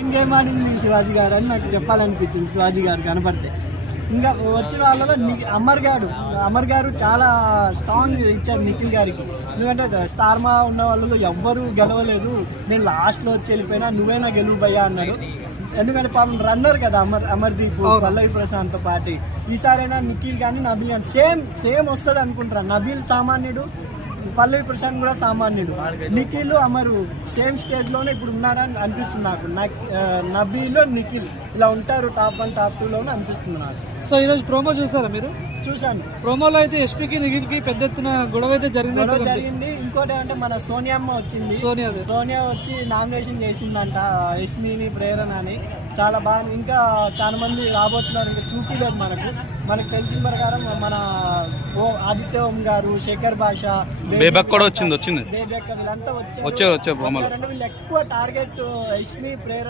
ఏం గేమ్ ఆడింది శివాజీ గారు అని నాకు చెప్పాలనిపించింది. శివాజీ గారు కనపడితే ఇంకా వచ్చిన వాళ్ళలో అమర్ గారు చాలా స్ట్రాంగ్ ఇచ్చారు నిఖిల్ గారికి. ఎందుకంటే స్టార్మా ఉన్న వాళ్ళు ఎవ్వరూ గెలవలేదు, నేను లాస్ట్లో వచ్చి వెళ్ళిపోయినా నువ్వేనా గెలువు భయ్యా అన్నాడు. ఎందుకంటే పాపం రన్నర్ కదా అమర్దీప్, పల్లవి ప్రశాంత్ పార్టీ. ఈసారైనా నిఖిల్ కానీ నబీల్ కానీ సేమ్ వస్తుంది అనుకుంటారా. నబీల్ సామాన్యుడు, పల్లవి ప్రశాంత్ కూడా సామాన్యుడు. నిఖిల్ అమరు సేమ్ స్టేజ్లోనే ఇప్పుడు ఉన్నారని అనిపిస్తుంది నాకు. నబీల్ నిఖిల్ ఇలా ఉంటారు టాప్ 1 టాప్ 2లోనే అనిపిస్తుంది నాకు. సో ఈరోజు ప్రోమో చూస్తారా మీరు? చూశాను. ప్రోమోలో అయితే ఎస్పీకి నిఖిల్కి పెద్ద ఎత్తున గొడవ అయితే జరిగింది. ఇంకోటి అంటే మన సోనియమ్మ వచ్చింది. సోనియా వచ్చి నామినేషన్ చేసిందంట యష్మిని, ప్రేరణ అని. చాలా బాగా, ఇంకా చాలా మంది రాబోతున్నారు. ఇంకా చూపిలేదు మనకు తెలిసిన ప్రకారం మన ఆదిత్య ఓం గారు, శేఖర్ భాష, బేబక్ కూడా వచ్చింది బేబక్ వీళ్ళంతా వచ్చారు. వీళ్ళు ఎక్కువ టార్గెట్ యష్మి, ప్రేరణ